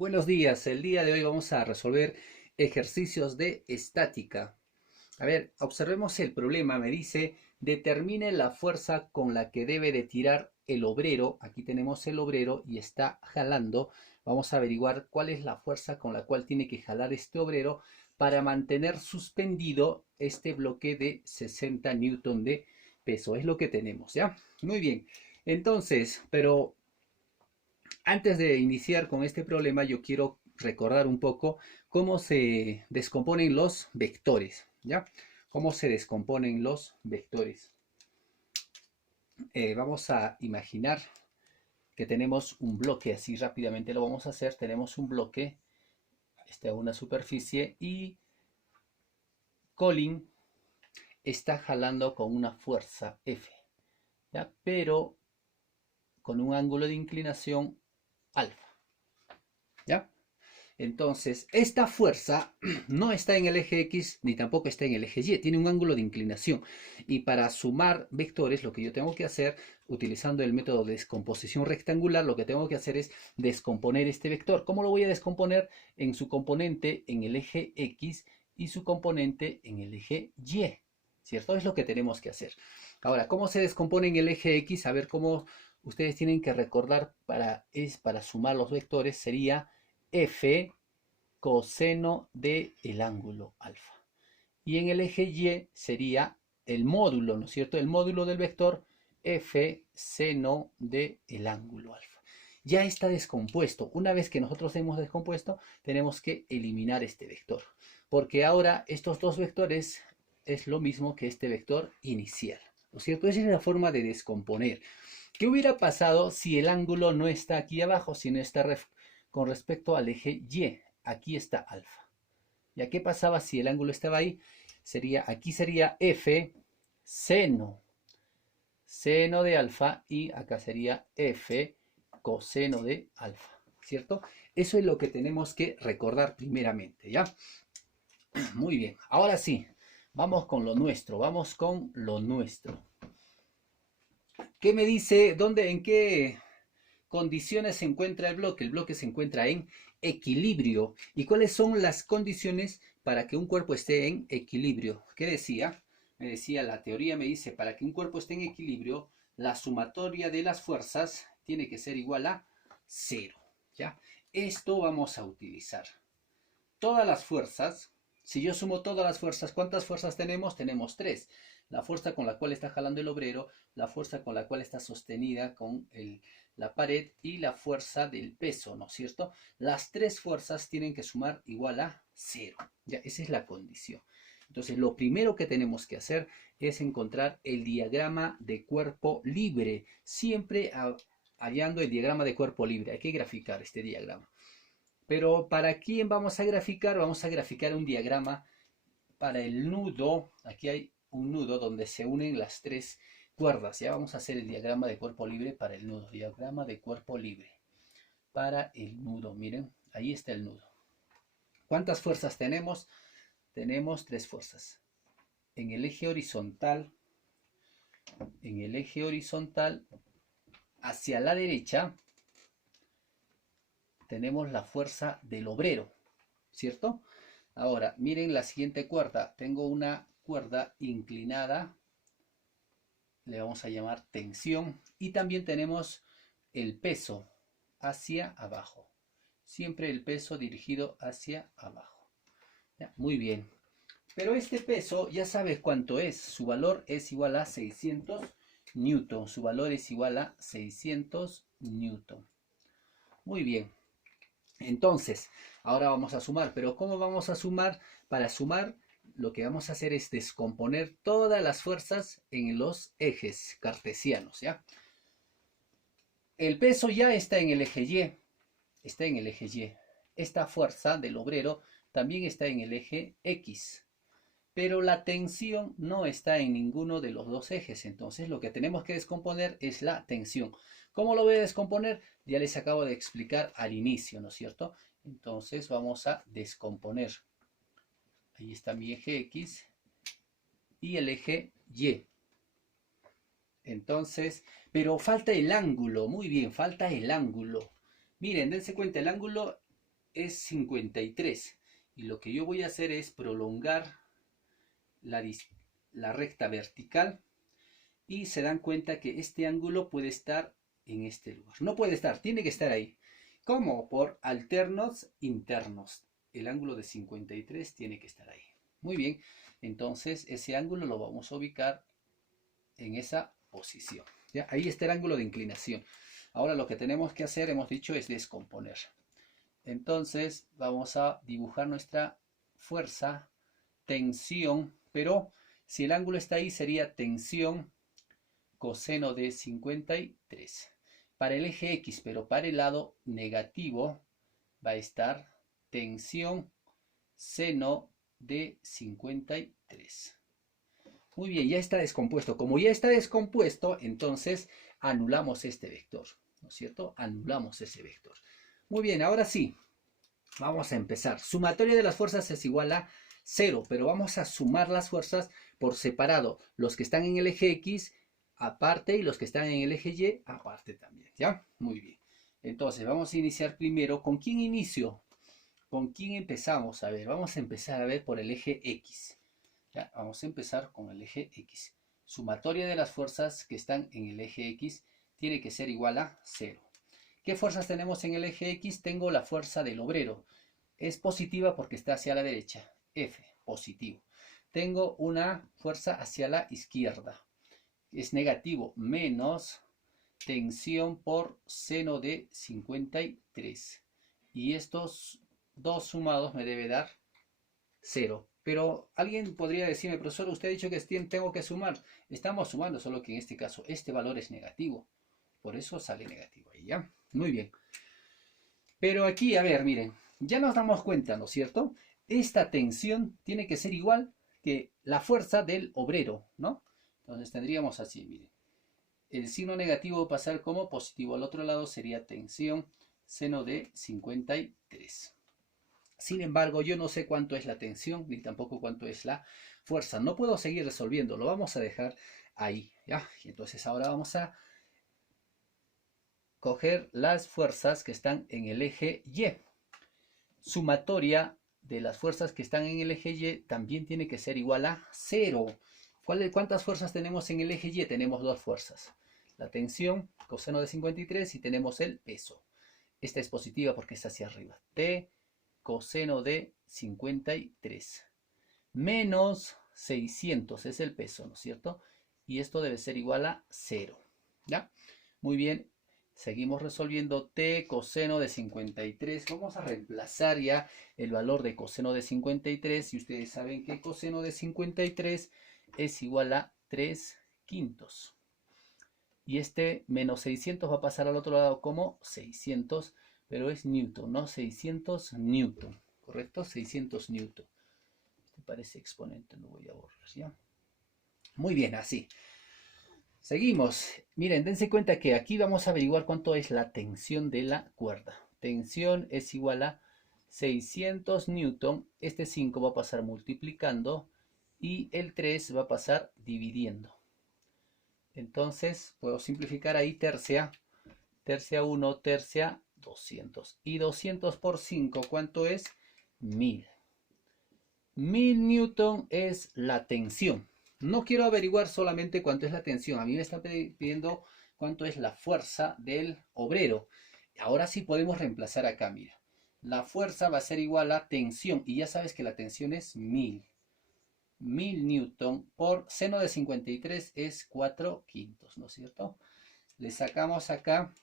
Buenos días, el día de hoy vamos a resolver ejercicios de estática. A ver, observemos el problema, me dice, determine la fuerza con la que debe de tirar el obrero. Aquí tenemos el obrero y está jalando. Vamos a averiguar cuál es la fuerza con la cual tiene que jalar este obrero para mantener suspendido este bloque de 60 newton de peso. Es lo que tenemos, ¿ya? Muy bien. Entonces, pero antes de iniciar con este problema, yo quiero recordar un poco cómo se descomponen los vectores, ¿ya? Cómo se descomponen los vectores. Vamos a imaginar que tenemos un bloque, así rápidamente lo vamos a hacer. Tenemos un bloque, una superficie, y Colin está jalando con una fuerza F, ¿ya? Pero con un ángulo de inclinación alfa, ¿ya? Entonces, esta fuerza no está en el eje X ni tampoco está en el eje Y, tiene un ángulo de inclinación. Y para sumar vectores, lo que yo tengo que hacer, utilizando el método de descomposición rectangular, lo que tengo que hacer es descomponer este vector. ¿Cómo lo voy a descomponer? En su componente en el eje X y su componente en el eje Y, ¿cierto? Es lo que tenemos que hacer. Ahora, ¿cómo se descompone en el eje X? A ver cómo ustedes tienen que recordar para sumar los vectores, sería F coseno del ángulo alfa. Y en el eje Y sería el módulo, ¿no es cierto? El módulo del vector F seno del ángulo alfa. Ya está descompuesto. Una vez que nosotros hemos descompuesto, tenemos que eliminar este vector. Porque ahora estos dos vectores es lo mismo que este vector inicial, ¿no es cierto? Esa es la forma de descomponer. ¿Qué hubiera pasado si el ángulo no está aquí abajo, sino está con respecto al eje Y? Aquí está alfa. ¿Ya qué pasaba si el ángulo estaba ahí? Aquí sería F seno, seno de alfa, y acá sería F coseno de alfa, ¿cierto? Eso es lo que tenemos que recordar primeramente, ¿ya? Muy bien, ahora sí, vamos con lo nuestro, vamos con lo nuestro. ¿Qué me dice? ¿En qué condiciones se encuentra el bloque? El bloque se encuentra en equilibrio. ¿Y cuáles son las condiciones para que un cuerpo esté en equilibrio? ¿Qué decía? Me decía, la teoría me dice, para que un cuerpo esté en equilibrio, la sumatoria de las fuerzas tiene que ser igual a cero, ¿ya? Esto vamos a utilizar. Todas las fuerzas, si yo sumo todas las fuerzas, ¿cuántas fuerzas tenemos? Tenemos tres. La fuerza con la cual está jalando el obrero, la fuerza con la cual está sostenida con la pared y la fuerza del peso, ¿no es cierto? Las tres fuerzas tienen que sumar igual a cero. Ya, esa es la condición. Entonces, lo primero que tenemos que hacer es encontrar el diagrama de cuerpo libre. Siempre hallando el diagrama de cuerpo libre. Hay que graficar este diagrama. Pero ¿para quién vamos a graficar? Vamos a graficar un diagrama para el nudo. Aquí hay un nudo donde se unen las tres cuerdas. Ya vamos a hacer el diagrama de cuerpo libre para el nudo. Diagrama de cuerpo libre para el nudo. Miren, ahí está el nudo. ¿Cuántas fuerzas tenemos? Tenemos tres fuerzas. En el eje horizontal, hacia la derecha, tenemos la fuerza del obrero, ¿cierto? Ahora, miren la siguiente cuerda. Tengo una cuerda inclinada, le vamos a llamar tensión, y también tenemos el peso hacia abajo. Siempre el peso dirigido hacia abajo. ¿Ya? Muy bien. Pero este peso, ya sabes cuánto es. Su valor es igual a 600 newton. Su valor es igual a 600 newton. Muy bien. Entonces, ahora vamos a sumar, pero ¿cómo vamos a sumar? Para sumar, lo que vamos a hacer es descomponer todas las fuerzas en los ejes cartesianos, ¿ya? El peso ya está en el eje Y, está en el eje Y. Esta fuerza del obrero también está en el eje X, pero la tensión no está en ninguno de los dos ejes. Entonces lo que tenemos que descomponer es la tensión. ¿Cómo lo voy a descomponer? Ya les acabo de explicar al inicio, ¿no es cierto? Entonces vamos a descomponer. Ahí está mi eje X y el eje Y. Entonces, pero falta el ángulo. Muy bien, falta el ángulo. Miren, dense cuenta, el ángulo es 53. Y lo que yo voy a hacer es prolongar la recta vertical. Y se dan cuenta que este ángulo puede estar en este lugar. No puede estar, tiene que estar ahí. ¿Cómo? Por alternos internos. El ángulo de 53 tiene que estar ahí. Muy bien, entonces ese ángulo lo vamos a ubicar en esa posición. ¿Ya? Ahí está el ángulo de inclinación. Ahora lo que tenemos que hacer, hemos dicho, es descomponer. Entonces vamos a dibujar nuestra fuerza, tensión, pero si el ángulo está ahí sería tensión coseno de 53 para el eje X, pero para el lado negativo va a estar tensión seno de 53. Muy bien, ya está descompuesto. Como ya está descompuesto, entonces anulamos este vector, ¿no es cierto? Anulamos ese vector. Muy bien, ahora sí, vamos a empezar. Sumatoria de las fuerzas es igual a 0, pero vamos a sumar las fuerzas por separado. Los que están en el eje X aparte y los que están en el eje Y aparte también, ¿ya? Muy bien. Entonces, vamos a iniciar primero. ¿Con quién inicio? ¿Con quién empezamos? A ver, vamos a empezar a ver por el eje X. ¿Ya? Vamos a empezar con el eje X. Sumatoria de las fuerzas que están en el eje X tiene que ser igual a 0. ¿Qué fuerzas tenemos en el eje X? Tengo la fuerza del obrero. Es positiva porque está hacia la derecha. F, positivo. Tengo una fuerza hacia la izquierda. Es negativo, menos tensión por seno de 53. Y estos dos sumados me debe dar 0. Pero alguien podría decirme, profesor, usted ha dicho que tengo que sumar. Estamos sumando, solo que en este caso este valor es negativo. Por eso sale negativo ahí, ¿ya? Muy bien. Pero aquí, a ver, miren, ya nos damos cuenta, ¿no es cierto? Esta tensión tiene que ser igual que la fuerza del obrero, ¿no? Entonces tendríamos así, miren. El signo negativo va a pasar como positivo. Al otro lado sería tensión seno de 53. Sin embargo, yo no sé cuánto es la tensión, ni tampoco cuánto es la fuerza. No puedo seguir resolviendo, lo vamos a dejar ahí, ¿ya? Y entonces ahora vamos a coger las fuerzas que están en el eje Y. Sumatoria de las fuerzas que están en el eje Y también tiene que ser igual a 0. ¿Cuántas fuerzas tenemos en el eje Y? Tenemos dos fuerzas. La tensión, coseno de 53, y tenemos el peso. Esta es positiva porque está hacia arriba. T coseno de 53. Menos 600 es el peso, ¿no es cierto? Y esto debe ser igual a 0. ¿Ya? Muy bien. Seguimos resolviendo t coseno de 53. Vamos a reemplazar ya el valor de coseno de 53. Y ustedes saben que coseno de 53 es igual a 3/5. Y este menos 600 va a pasar al otro lado como 600, pero es newton, ¿no? 600 newton, ¿correcto? 600 newton. Este parece exponente, lo voy a borrar, ¿ya? Muy bien, así. Seguimos. Miren, dense cuenta que aquí vamos a averiguar cuánto es la tensión de la cuerda. Tensión es igual a 600 newton. Este 5 va a pasar multiplicando y el 3 va a pasar dividiendo. Entonces puedo simplificar ahí tercia. Tercia 1, tercia 200. Y 200 por 5, ¿cuánto es? 1000. 1000 newton es la tensión. No quiero averiguar solamente cuánto es la tensión. A mí me está pidiendo cuánto es la fuerza del obrero. Ahora sí podemos reemplazar acá, mira. La fuerza va a ser igual a tensión. Y ya sabes que la tensión es 1000. 1000 newton por seno de 53 es 4/5, ¿no es cierto? Le sacamos acá